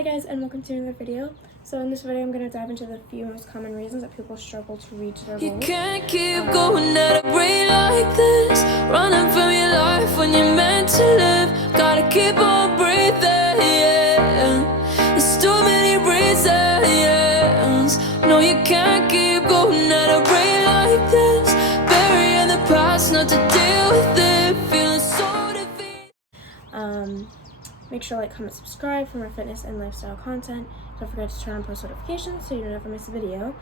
Hi guys, and welcome to another video. So in this video I'm going to dive into the few most common reasons that people struggle to reach their goals. You can't keep going at a rate like this, running from your life when you're meant to live. Gotta keep on breathing, yeah. There's too many reasons. No, you can't keep going at a rate like this, burying the past, not to deal with it, feeling so defeated. Make sure to like, comment, subscribe for more fitness and lifestyle content. Don't forget to turn on post notifications so you don't ever miss a video.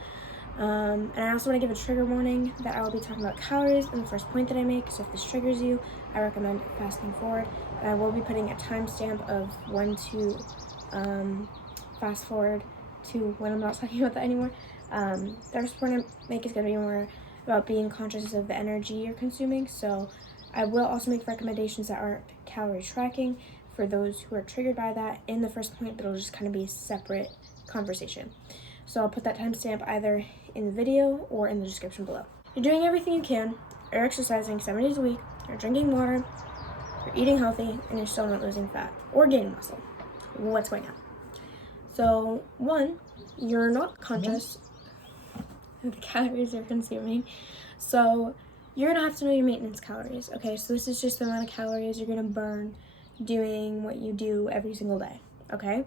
And I also want to give a trigger warning that I will be talking about calories in the first point that I make, so if this triggers you, I recommend fasting forward. And I will be putting a timestamp of when to fast forward to when I'm not talking about that anymore. The first point I make is going to be more about being conscious of the energy you're consuming, so I will also make recommendations that aren't calorie tracking for those who are triggered by that in the first point, but it'll just kind of be a separate conversation. So I'll put that timestamp either in the video or in the description below. You're doing everything you can, you're exercising 7 days a week, you're drinking water, you're eating healthy, and you're still not losing fat or gaining muscle. What's going on? So 1, you're not conscious of the calories you're consuming. So you're gonna have to know your maintenance calories, okay? So this is just the amount of calories you're gonna burn doing what you do every single day, okay?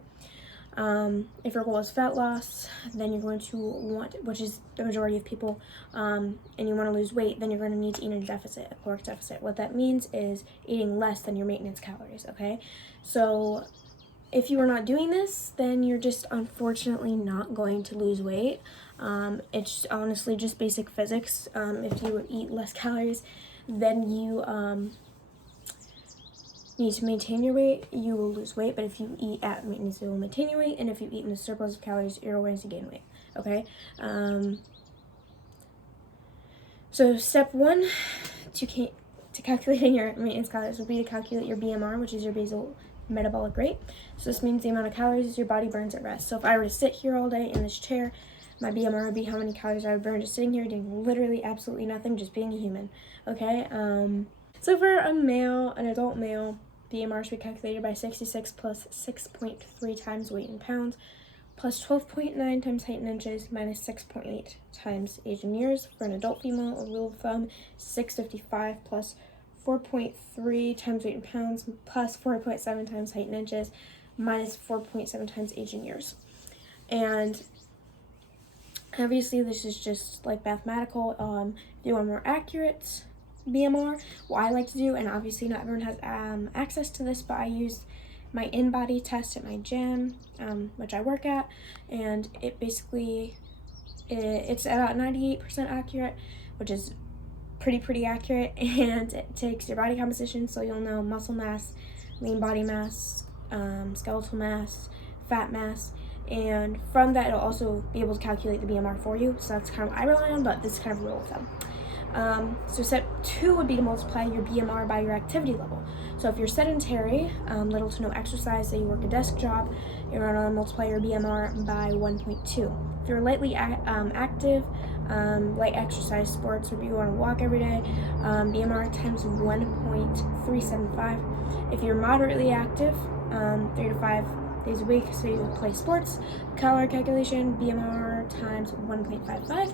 If your goal is fat loss, then you're going to want, which is the majority of people, and you want to lose weight, then you're going to need to eat in a deficit, a caloric deficit. What that means is eating less than your maintenance calories, okay? So if you are not doing this, then you're just unfortunately not going to lose weight. It's honestly just basic physics. If you eat less calories, then you need to maintain your weight, you will lose weight. But if you eat at maintenance, you will maintain your weight. And if you eat in a surplus of calories, you're going to gain weight, okay? So step 1 to calculating your maintenance calories would be to calculate your BMR, which is your basal metabolic rate. So this means the amount of calories your body burns at rest. So if I were to sit here all day in this chair, my BMR would be how many calories I would burn just sitting here doing literally absolutely nothing, just being a human, okay? So for a male, an adult male, BMR should be calculated by 66 plus 6.3 times weight in pounds, plus 12.9 times height in inches, minus 6.8 times age in years. For an adult female, a rule of thumb, 655 plus 4.3 times weight in pounds, plus 4.7 times height in inches, minus 4.7 times age in years. And obviously this is just like mathematical. If you want more accurate BMR, what I like to do, and obviously not everyone has access to this, but I use my InBody test at my gym, which I work at, and it basically, it's about 98% accurate, which is pretty accurate, and it takes your body composition, so you'll know muscle mass, lean body mass, skeletal mass, fat mass, and from that it'll also be able to calculate the BMR for you. So that's kind of what I rely on, but this is kind of a rule of thumb. So step 2 would be to multiply your BMR by your activity level. So if you're sedentary, little to no exercise, say you work a desk job, you're going to multiply your BMR by 1.2. If you're lightly active, light exercise sports, or if you go on a walk every day, BMR times 1.375. If you're moderately active, 3 to 5 days a week, so you play sports, calorie calculation, BMR times 1.55.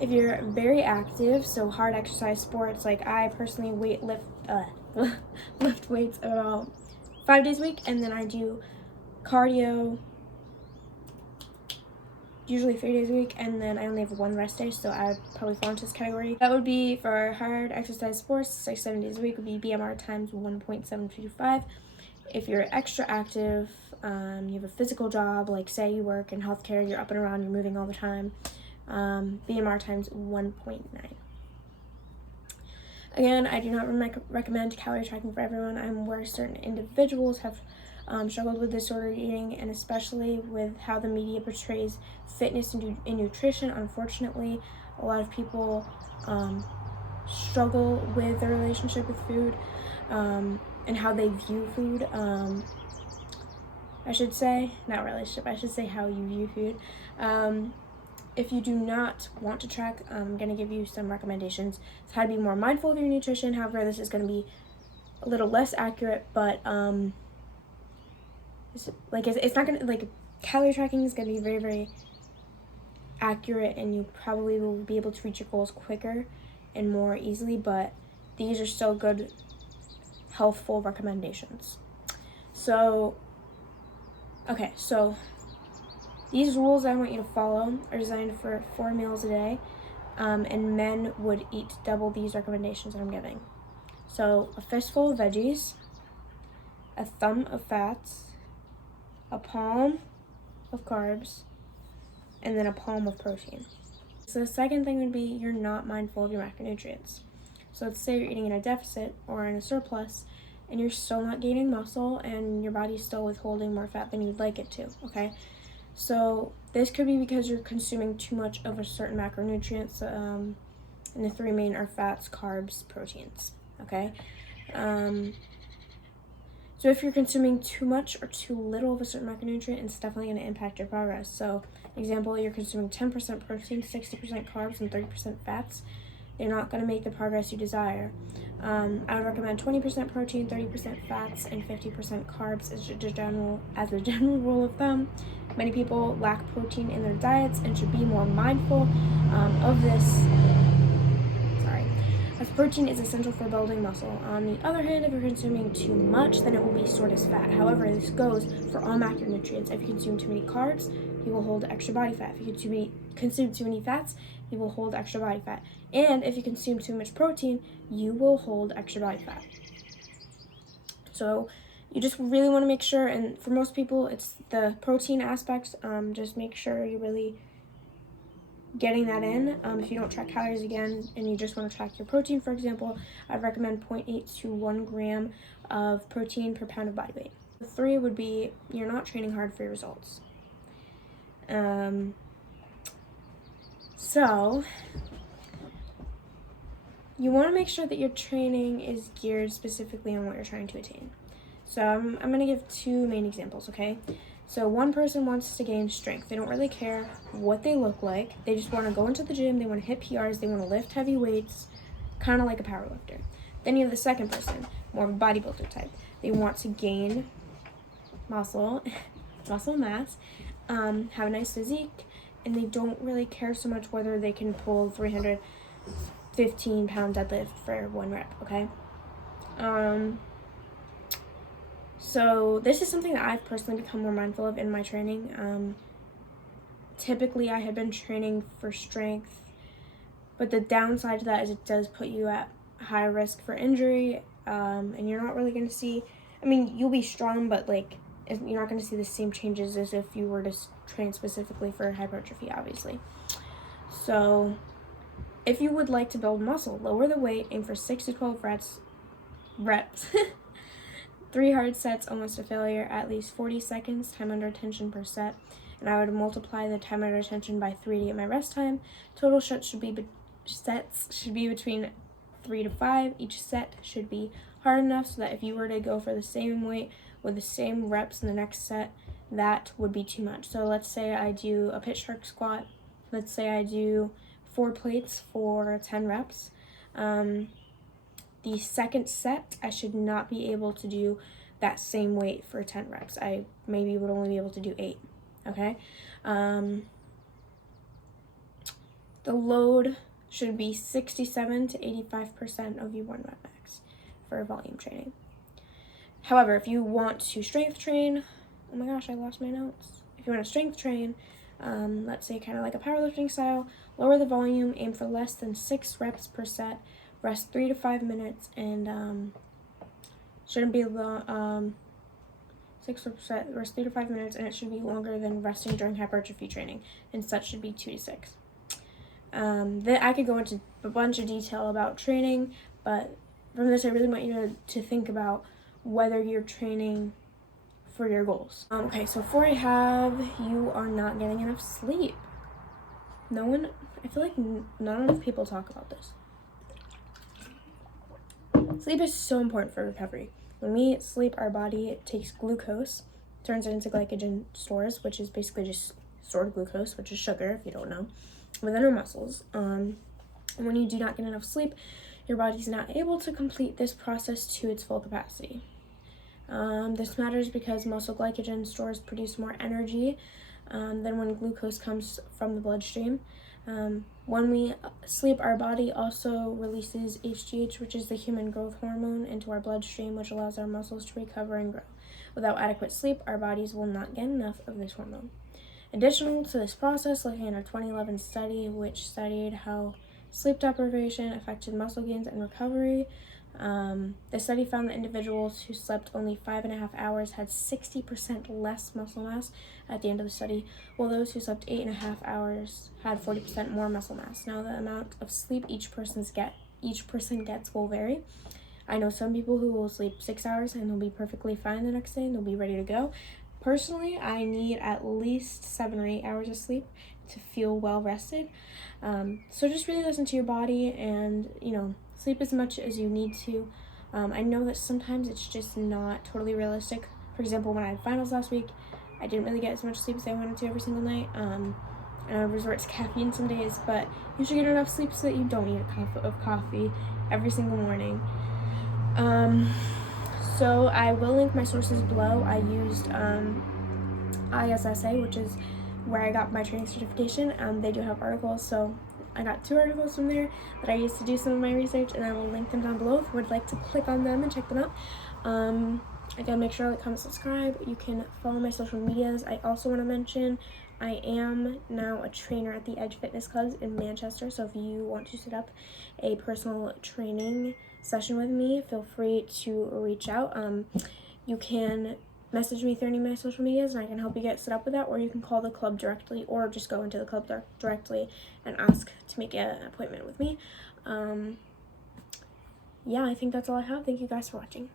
If you're very active, so hard exercise sports, like I personally lift weights about 5 days a week, and then I do cardio usually 3 days a week, and then I only have 1 rest day, so I would probably fall into this category. That would be for hard exercise sports, like 7 days a week, would be BMR times 1.725. If you're extra active, you have a physical job, like say you work in healthcare, you're up and around, you're moving all the time, BMR times 1.9. Again, I do not recommend calorie tracking for everyone. I'm aware certain individuals have struggled with disordered eating, and especially with how the media portrays fitness and nutrition. Unfortunately, a lot of people struggle with their relationship with food, and how they view food. I should say, not relationship, I should say how you view food. If you do not want to track, I'm going to give you some recommendations to how to be more mindful of your nutrition. However, this is going to be a little less accurate, but it's not gonna, like, calorie tracking is gonna be very, very accurate, and you probably will be able to reach your goals quicker and more easily, but these are still good, healthful recommendations. So, okay, so these rules I want you to follow are designed for 4 meals a day, and men would eat double these recommendations that I'm giving. So, a fistful of veggies, a thumb of fats, a palm of carbs, and then a palm of protein. So the second thing would be you're not mindful of your macronutrients. So let's say you're eating in a deficit or in a surplus, and you're still not gaining muscle, and your body's still withholding more fat than you'd like it to, okay? So this could be because you're consuming too much of a certain macronutrients, and the 3 main are fats, carbs, proteins, okay? So if you're consuming too much or too little of a certain macronutrient, it's definitely going to impact your progress. So, example, you're consuming 10% protein, 60% carbs, and 30% fats. They're not going to make the progress you desire. I would recommend 20% protein, 30% fats, and 50% carbs as a general rule of thumb. Many people lack protein in their diets and should be more mindful of this. As protein is essential for building muscle. On the other hand, if you're consuming too much, then it will be stored as fat. However, this goes for all macronutrients. If you consume too many carbs, you will hold extra body fat. If you consume too many fats, you will hold extra body fat. And if you consume too much protein, you will hold extra body fat. So you just really want to make sure, and for most people, it's the protein aspect. Just make sure you really getting that in. If you don't track calories again and you just want to track your protein, for example, I'd recommend 0.8 to 1 gram of protein per pound of body weight. 3 would be you're not training hard for your results. So you want to make sure that your training is geared specifically on what you're trying to attain. So I'm going to give 2 main examples, okay? So one person wants to gain strength. They don't really care what they look like. They just want to go into the gym. They want to hit PRs. They want to lift heavy weights, kind of like a powerlifter. Then you have the second person, more of a bodybuilder type. They want to gain muscle mass, have a nice physique, and they don't really care so much whether they can pull 315-pound deadlift for 1 rep, okay? So this is something that I've personally become more mindful of in my training. Typically, I had been training for strength, but the downside to that is it does put you at high risk for injury, and you're not really going to see, I mean, you'll be strong, but like you're not going to see the same changes as if you were to train specifically for hypertrophy, obviously. So if you would like to build muscle, lower the weight, aim for 6 to 12 reps. 3 hard sets, almost a failure, at least 40 seconds, time under tension per set. And I would multiply the time under tension by 3 to get my rest time. Total sets should be between 3 to 5. Each set should be hard enough so that if you were to go for the same weight with the same reps in the next set, that would be too much. So let's say I do a pitch shark squat. Let's say I do 4 plates for 10 reps. The second set, I should not be able to do that same weight for 10 reps. I maybe would only be able to do 8, okay? The load should be 67 to 85% of your 1 rep max for volume training. However, if you want to strength train, oh my gosh, I lost my notes. If you want to strength train, let's say kind of like a powerlifting style, lower the volume, aim for less than 6 reps per set, rest 3 to 5 minutes, and shouldn't be long. 6%, rest 3 to 5 minutes, and it should be longer than resting during hypertrophy training, and such should be 2 to 6. I could go into a bunch of detail about training, but from this, I really want you to think about whether you're training for your goals. Okay, so 4 I have, you are not getting enough sleep. I feel like not enough people talk about this. Sleep is so important for recovery. When we sleep, our body takes glucose, turns it into glycogen stores, which is basically just stored glucose, which is sugar, if you don't know, within our muscles. And when you do not get enough sleep, your body's not able to complete this process to its full capacity. This matters because muscle glycogen stores produce more energy than when glucose comes from the bloodstream. When we sleep, our body also releases HGH, which is the human growth hormone, into our bloodstream, which allows our muscles to recover and grow. Without adequate sleep, our bodies will not get enough of this hormone. Additional to this process, looking at a 2011 study which studied how sleep deprivation affected muscle gains and recovery, the study found that individuals who slept only 5.5 hours had 60% less muscle mass at the end of the study, while those who slept 8.5 hours had 40% more muscle mass. Now, the amount of sleep each person gets will vary. I know some people who will sleep 6 hours and they'll be perfectly fine the next day and they'll be ready to go. Personally, I need at least 7 or 8 hours of sleep to feel well rested. So just really listen to your body and, sleep as much as you need to. I know that sometimes it's just not totally realistic. For example, when I had finals last week, I didn't really get as much sleep as I wanted to every single night. And I resort to caffeine some days, but you should get enough sleep so that you don't need a cup of coffee every single morning. So I will link my sources below. I used ISSA, which is where I got my training certification. They do have articles, so I got 2 articles from there that I used to do some of my research, and I will link them down below if you would like to click on them and check them out. Again, make sure to like, comment, subscribe. You can follow my social medias. I also want to mention I am now a trainer at the Edge Fitness Clubs in Manchester, so if you want to set up a personal training session with me, feel free to reach out. You can message me through any of my social medias and I can help you get set up with that, or you can call the club directly or just go into the club directly and ask to make an appointment with me. Yeah, I think that's all I have. Thank you guys for watching.